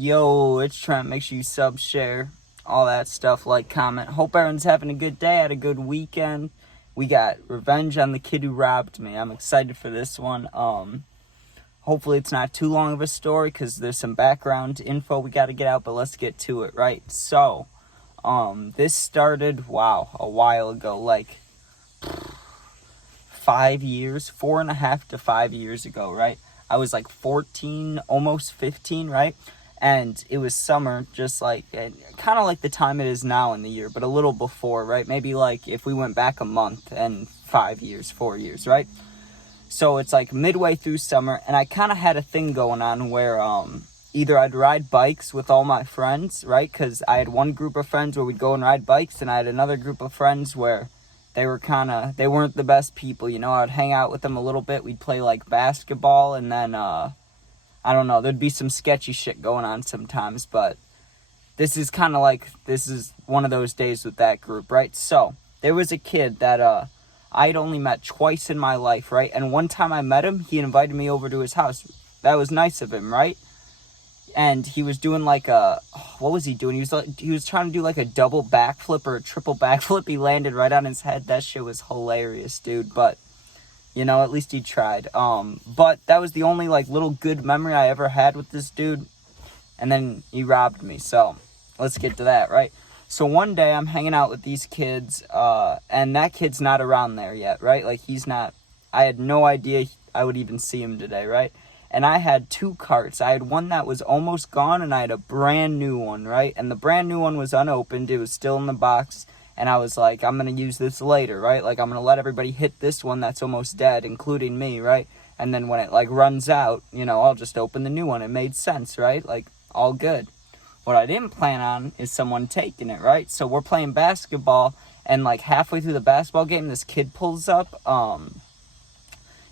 Yo, it's Trent. Make sure you sub, share, all that stuff, like, comment. Hope everyone's having a good day, had a good weekend. We got revenge on the kid who robbed me. I'm excited for this one. Hopefully it's not too long of a story because there's some background info we got to get out, but let's get to it, right? So, this started, a while ago, like 5 years, 4.5 to 5 years ago, right? I was like 14, almost 15, right? And it was summer, just like, kind of like the time it is now in the year, but a little before, right? Maybe like if we went back a month and 5 years, 4 years, right? So it's like midway through summer, and I kind of had a thing going on where either I'd ride bikes with all my friends, right? Because I had one group of friends where we'd go and ride bikes, and I had another group of friends where they weren't the best people, you know? I'd hang out with them a little bit. We'd play like basketball, and then I don't know, there'd be some sketchy shit going on sometimes, but this is one of those days with that group, right? So, there was a kid that I'd only met twice in my life, right? And one time I met him, he invited me over to his house. That was nice of him, right? And he was doing what was he doing? He was trying to do like a double backflip or a triple backflip. He landed right on his head. That shit was hilarious, dude, but you know, at least he tried. But that was the only, like, little good memory I ever had with this dude. And then he robbed me. So, let's get to that, right? So, one day, I'm hanging out with these kids, and that kid's not around there yet, right? Like, he's not... I had no idea I would even see him today, right? And I had two carts. I had one that was almost gone, and I had a brand new one, right? And the brand new one was unopened. It was still in the box. And I was like, I'm going to use this later, right? Like, I'm going to let everybody hit this one that's almost dead, including me, right? And then when it, like, runs out, you know, I'll just open the new one. It made sense, right? Like, all good. What I didn't plan on is someone taking it, right? So we're playing basketball, and, like, halfway through the basketball game, this kid pulls up,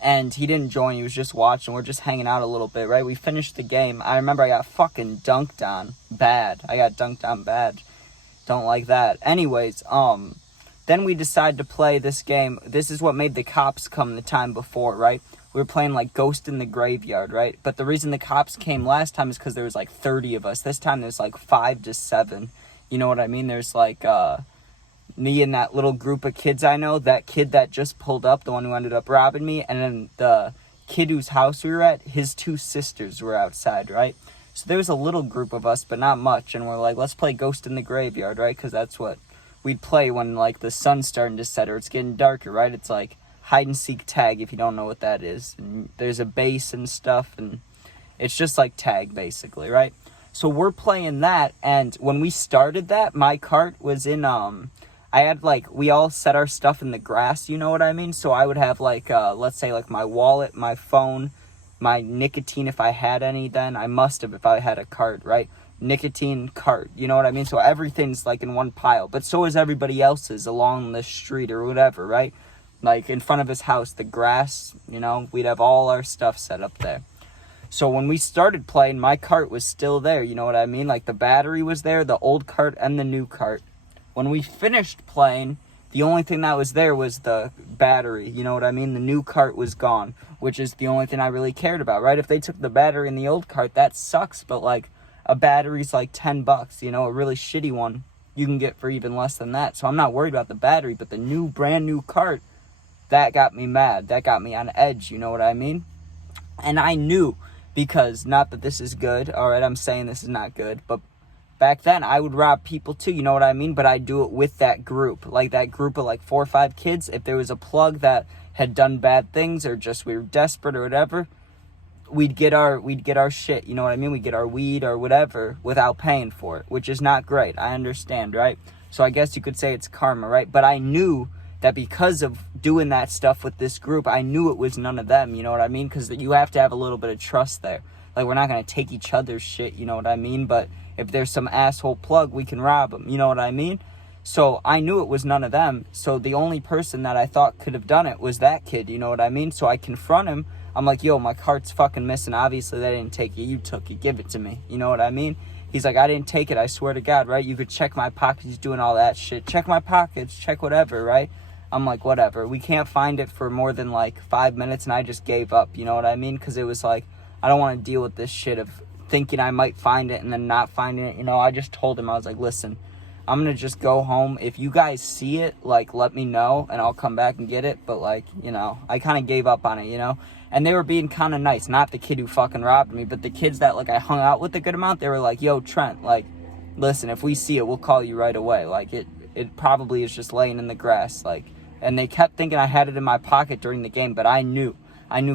and he didn't join. He was just watching. We're just hanging out a little bit, right? We finished the game. I remember I got fucking dunked on bad. Don't like that. Anyways, then we decided to play this game. This is what made the cops come the time before, right? We were playing like Ghost in the Graveyard, right? But the reason the cops came last time is because there was like 30 of us. This time there's like 5 to 7. You know what I mean? There's like me and that little group of kids I know. That kid that just pulled up, the one who ended up robbing me, and then the kid whose house we were at, his 2 sisters were outside, right? So there was a little group of us, but not much, and we're like, let's play Ghost in the Graveyard, right? Because that's what we'd play when, like, the sun's starting to set or it's getting darker, right? It's like hide-and-seek tag, if you don't know what that is. And there's a base and stuff, and it's just like tag, basically, right? So we're playing that, and when we started that, my cart was in, we all set our stuff in the grass, you know what I mean? So I would have, like, let's say, like, my wallet, my phone, my nicotine, if I had any then. I must have if I had a cart, right? Nicotine cart, you know what I mean? So everything's like in one pile, but so is everybody else's along the street or whatever, right? Like in front of his house, the grass, you know, we'd have all our stuff set up there. So when we started playing, my cart was still there, you know what I mean? Like the battery was there, the old cart and the new cart. When we finished playing, the only thing that was there was the battery, you know what I mean? The new cart was gone, which is the only thing I really cared about, right? If they took the battery in the old cart, that sucks, but like a battery's like $10, you know, a really shitty one you can get for even less than that. So I'm not worried about the battery, but the brand new cart, that got me mad. That got me on edge, you know what I mean? And I knew, because not that this is good, all right, I'm saying this is not good, but back then, I would rob people too, you know what I mean? But I'd do it with that group. Like that group of like 4 or 5 kids. If there was a plug that had done bad things or just we were desperate or whatever, we'd get our shit, you know what I mean? We'd get our weed or whatever without paying for it, which is not great. I understand, right? So I guess you could say it's karma, right? But I knew that because of doing that stuff with this group, I knew it was none of them, you know what I mean? Because you have to have a little bit of trust there. Like, we're not going to take each other's shit, you know what I mean? But if there's some asshole plug, we can rob him, you know what I mean? So I knew it was none of them. So the only person that I thought could have done it was that kid, you know what I mean? So I confront him. I'm like, yo, my cart's fucking missing. Obviously, they didn't take it. You took it. Give it to me. You know what I mean? He's like, I didn't take it. I swear to God, right? You could check my pockets. He's doing all that shit. Check my pockets. Check whatever, right? I'm like, whatever. We can't find it for more than like 5 minutes, and I just gave up. You know what I mean? Because it was like, I don't want to deal with this shit of thinking I might find it and then not finding it. You know, I just told him, I was like, listen, I'm going to just go home. If you guys see it, like, let me know and I'll come back and get it. But, like, you know, I kind of gave up on it, you know. And they were being kind of nice. Not the kid who fucking robbed me, but the kids that, like, I hung out with a good amount. They were like, yo, Trent, like, listen, if we see it, we'll call you right away. Like, it probably is just laying in the grass. Like, and they kept thinking I had it in my pocket during the game, but I knew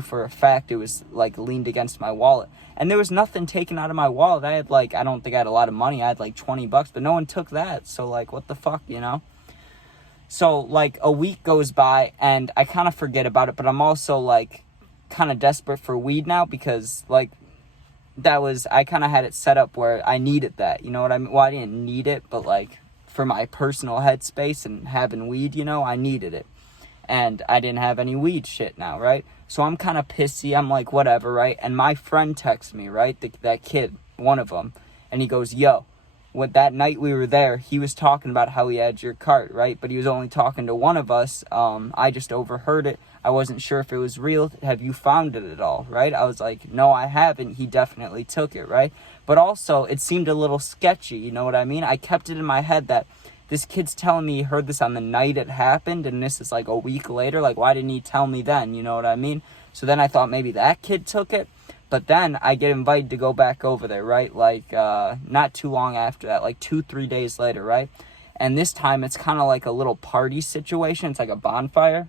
for a fact it was, like, leaned against my wallet. And there was nothing taken out of my wallet. I had, like, I don't think I had a lot of money. I had, like, $20, but no one took that. So, like, what the fuck, you know? So, like, a week goes by, and I kind of forget about it, but I'm also, like, kind of desperate for weed now because, like, I kind of had it set up where I needed that, you know what I mean? Well, I didn't need it, but, like, for my personal headspace and having weed, you know, I needed it. And I didn't have any weed shit now, right? So I'm kind of pissy. I'm like, whatever, right? And my friend texts me, right? That kid, one of them. And he goes, yo, that night we were there, he was talking about how he had your cart, right? But he was only talking to one of us. I just overheard it. I wasn't sure if it was real. Have you found it at all, right? I was like, no, I haven't. He definitely took it, right? But also, it seemed a little sketchy, you know what I mean? I kept it in my head that this kid's telling me he heard this on the night it happened, and this is like a week later. Like, why didn't he tell me then? You know what I mean? So then I thought maybe that kid took it. But then I get invited to go back over there, right? Like, not too long after that, like 2-3 days later, right? And this time it's kind of like a little party situation. It's like a bonfire.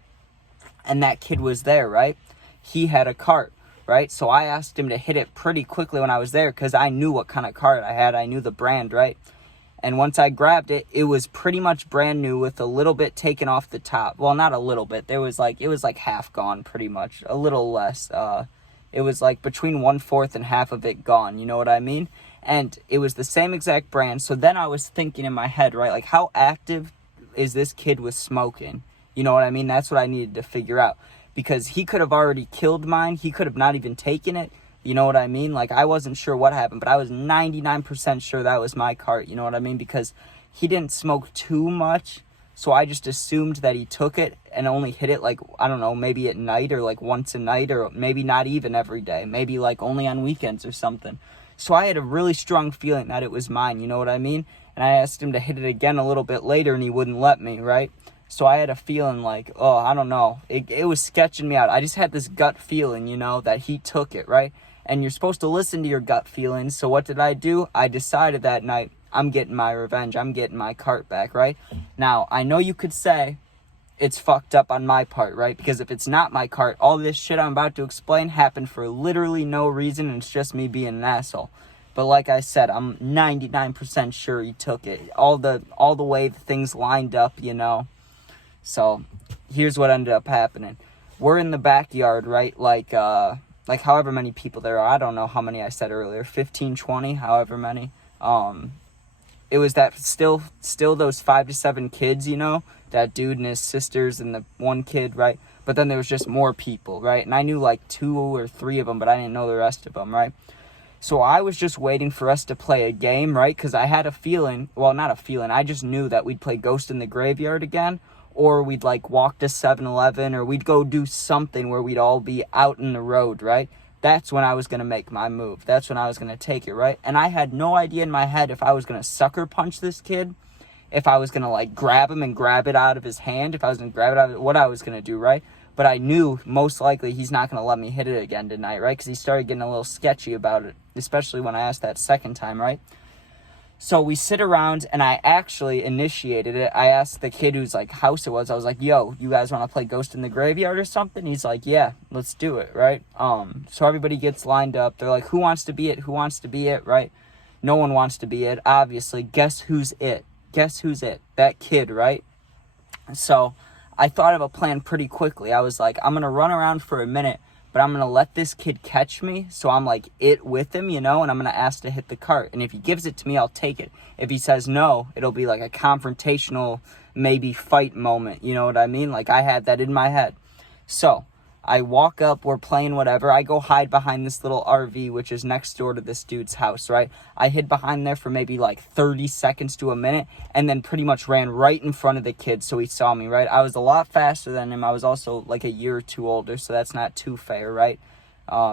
And that kid was there, right? He had a cart, right? So I asked him to hit it pretty quickly when I was there because I knew what kind of cart I had. I knew the brand, right? And once I grabbed it, it was pretty much brand new with a little bit taken off the top. Well, not a little bit. It was like half gone pretty much. A little less. It was like between 1/4 and half of it gone. You know what I mean? And it was the same exact brand. So then I was thinking in my head, right? Like, how active is this kid with smoking? You know what I mean? That's what I needed to figure out. Because he could have already killed mine. He could have not even taken it. You know what I mean? Like, I wasn't sure what happened, but I was 99% sure that was my cart. You know what I mean? Because he didn't smoke too much, so I just assumed that he took it and only hit it, like, I don't know, maybe at night or, like, once a night or maybe not even every day. Maybe, like, only on weekends or something. So I had a really strong feeling that it was mine. You know what I mean? And I asked him to hit it again a little bit later, and he wouldn't let me, right? So I had a feeling like, oh, I don't know. It was sketching me out. I just had this gut feeling, you know, that he took it, right? And you're supposed to listen to your gut feelings. So what did I do? I decided that night, I'm getting my revenge. I'm getting my cart back, right? Now, I know you could say it's fucked up on my part, right? Because if it's not my cart, all this shit I'm about to explain happened for literally no reason, and it's just me being an asshole. But like I said, I'm 99% sure he took it. All the way the things lined up, you know. So here's what ended up happening. We're in the backyard, right? Like however many people there are. I don't know how many I said earlier. 15, 20, however many. It was that still those 5 to 7 kids, you know, that dude and his sisters and the one kid, right? But then there was just more people, right? And I knew like 2 or 3 of them, but I didn't know the rest of them, right? So I was just waiting for us to play a game, right? Because I had a feeling, well, not a feeling, I just knew that we'd play Ghost in the Graveyard again, or we'd like walk to 7-Eleven, or we'd go do something where we'd all be out in the road, right? That's when I was going to make my move. That's when I was going to take it, right? And I had no idea in my head if I was going to sucker punch this kid, if I was going to like grab him and grab it out of his hand, if I was going to grab it out of what I was going to do, right? But I knew most likely he's not going to let me hit it again tonight, right? Because he started getting a little sketchy about it, especially when I asked that second time, right? So we sit around, and I actually initiated it. I asked the kid whose like house it was. I was like, "Yo, you guys want to play Ghost in the Graveyard or something?" He's like, "Yeah, let's do it." Right? So everybody gets lined up. They're like, "Who wants to be it? Who wants to be it?" Right? No one wants to be it. Obviously, guess who's it? Guess who's it? That kid, right? So I thought of a plan pretty quickly. I was like, I'm gonna run around for a minute, but I'm going to let this kid catch me, so I'm like it with him, you know, and I'm going to ask to hit the cart. And if he gives it to me, I'll take it. If he says no, it'll be like a confrontational, maybe fight moment, you know what I mean? Like, I had that in my head. So I walk up, we're playing whatever. I go hide behind this little RV, which is next door to this dude's house, right? I hid behind there for maybe like 30 seconds to a minute, and then pretty much ran right in front of the kid so he saw me, right? I was a lot faster than him. I was also like a year or 2 older, so that's not too fair, right?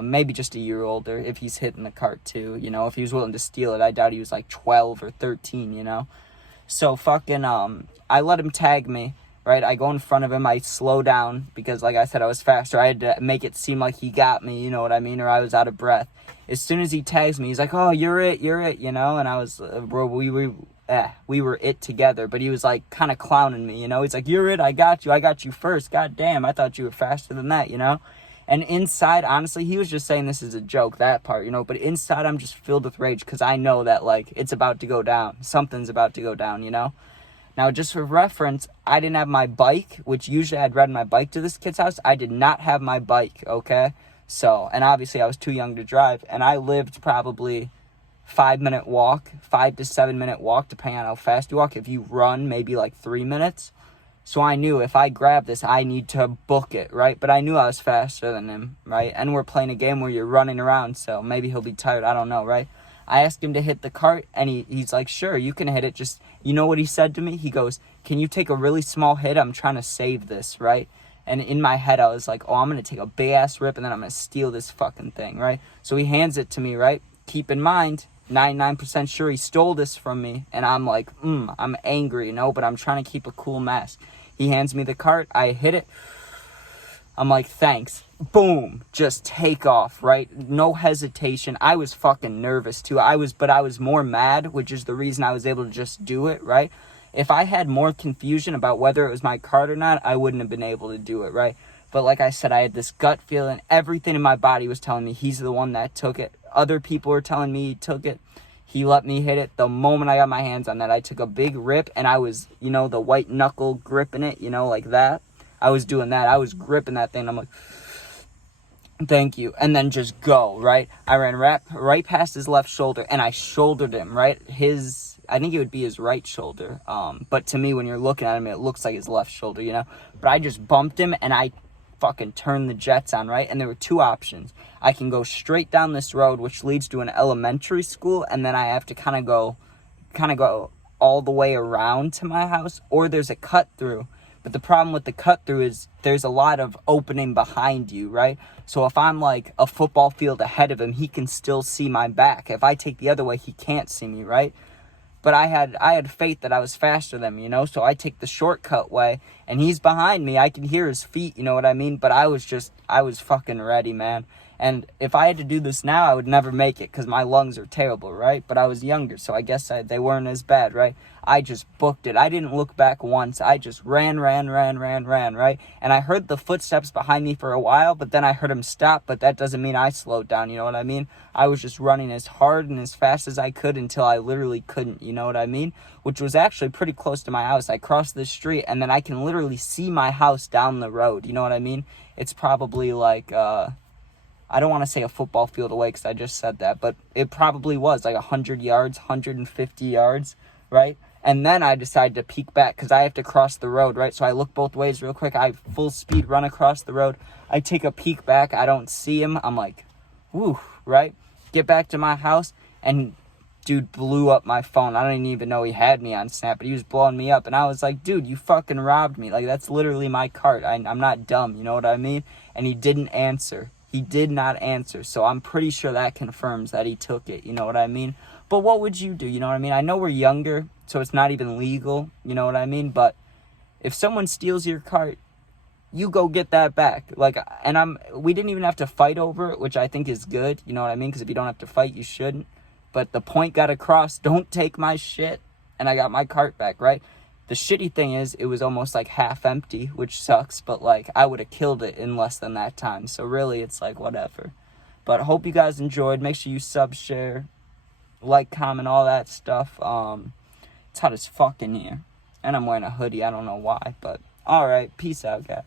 Maybe just a year older if he's hitting the cart too, you know. If he was willing to steal it, I doubt he was like 12 or 13, you know. So fucking, I let him tag me, right? I go in front of him, I slow down, because like I said, I was faster. I had to make it seem like he got me, you know what I mean, or I was out of breath. As soon as he tags me, he's like, oh, you're it, you know, and I was, we were it together, but he was like kind of clowning me, you know. He's like, you're it, I got you first, god damn, I thought you were faster than that, you know. And inside, honestly, he was just saying this is a joke, that part, you know. But inside, I'm just filled with rage because I know that, like, it's about to go down. Something's about to go down, you know. Now, just for reference, I didn't have my bike, which usually I'd ride my bike to this kid's house. I did not have my bike, okay? So, and obviously I was too young to drive. And I lived probably 5 to 7 minute walk, depending on how fast you walk. If you run, maybe like 3 minutes. So I knew if I grab this, I need to book it, right? But I knew I was faster than him, right? And we're playing a game where you're running around, so maybe he'll be tired. I don't know, right? I asked him to hit the cart, and he's like, sure, you can hit it. Just, you know what he said to me? He goes, can you take a really small hit? I'm trying to save this, right? And in my head, I was like, oh, I'm going to take a big-ass rip, and then I'm going to steal this fucking thing, right? So he hands it to me, right? Keep in mind, 99% sure he stole this from me, and I'm like, I'm angry, you know, but I'm trying to keep a cool mask. He hands me the cart, I hit it, I'm like, thanks, boom, just take off, right? No hesitation. I was fucking nervous too, but I was more mad, which is the reason I was able to just do it, right? If I had more confusion about whether it was my cart or not, I wouldn't have been able to do it, right? But like I said, I had this gut feeling, everything in my body was telling me he's the one that took it. Other people were telling me he took it. He let me hit it. The moment I got my hands on that, I took a big rip, and I was, you know, the white knuckle gripping it, you know, like that. I was doing that. I was gripping that thing. I'm like, thank you. And then just go, right? I ran right past his left shoulder, and I shouldered him, right? I think it would be his right shoulder. But to me, when you're looking at him, it looks like his left shoulder, you know? But I just bumped him, and I fucking turned the jets on, right? And there were two options. I can go straight down this road, which leads to an elementary school, and then I have to kind of go all the way around to my house, or there's a cut through. But the problem with the cut through is there's a lot of opening behind you, right? So if I'm like a football field ahead of him, he can still see my back. If I take the other way, he can't see me, right? But I had faith that I was faster than him, you know? So I take the shortcut way, and he's behind me. I can hear his feet, you know what I mean? But I was fucking ready, man. And if I had to do this now, I would never make it because my lungs are terrible, right? But I was younger, so I guess they weren't as bad, right? I just booked it. I didn't look back once. I just ran, right? And I heard the footsteps behind me for a while, but then I heard him stop, but that doesn't mean I slowed down, you know what I mean? I was just running as hard and as fast as I could until I literally couldn't, you know what I mean? Which was actually pretty close to my house. I crossed the street, and then I can literally see my house down the road, you know what I mean? It's probably like, I don't want to say a football field away because I just said that, but it probably was like 100 yards, 150 yards, right? And then I decided to peek back because I have to cross the road, right? So I look both ways real quick. I full speed run across the road. I take a peek back. I don't see him. I'm like, woo, right? Get back to my house, and dude blew up my phone. I didn't even know he had me on Snap, but he was blowing me up. And I was like, dude, you fucking robbed me. Like, that's literally my cart. I'm not dumb, you know what I mean? And he didn't answer. He did not answer, so I'm pretty sure that confirms that he took it, you know what I mean? But what would you do, you know what I mean? I know we're younger, so it's not even legal, you know what I mean? But if someone steals your cart, you go get that back. Like, and we didn't even have to fight over it, which I think is good, you know what I mean? Because if you don't have to fight, you shouldn't. But the point got across, don't take my shit, and I got my cart back, right? The shitty thing is, it was almost like half empty, which sucks, but like, I would have killed it in less than that time. So really, it's like, whatever. But I hope you guys enjoyed. Make sure you sub, share, like, comment, all that stuff. It's hot as fuck in here. And I'm wearing a hoodie. I don't know why, but alright. Peace out, guys.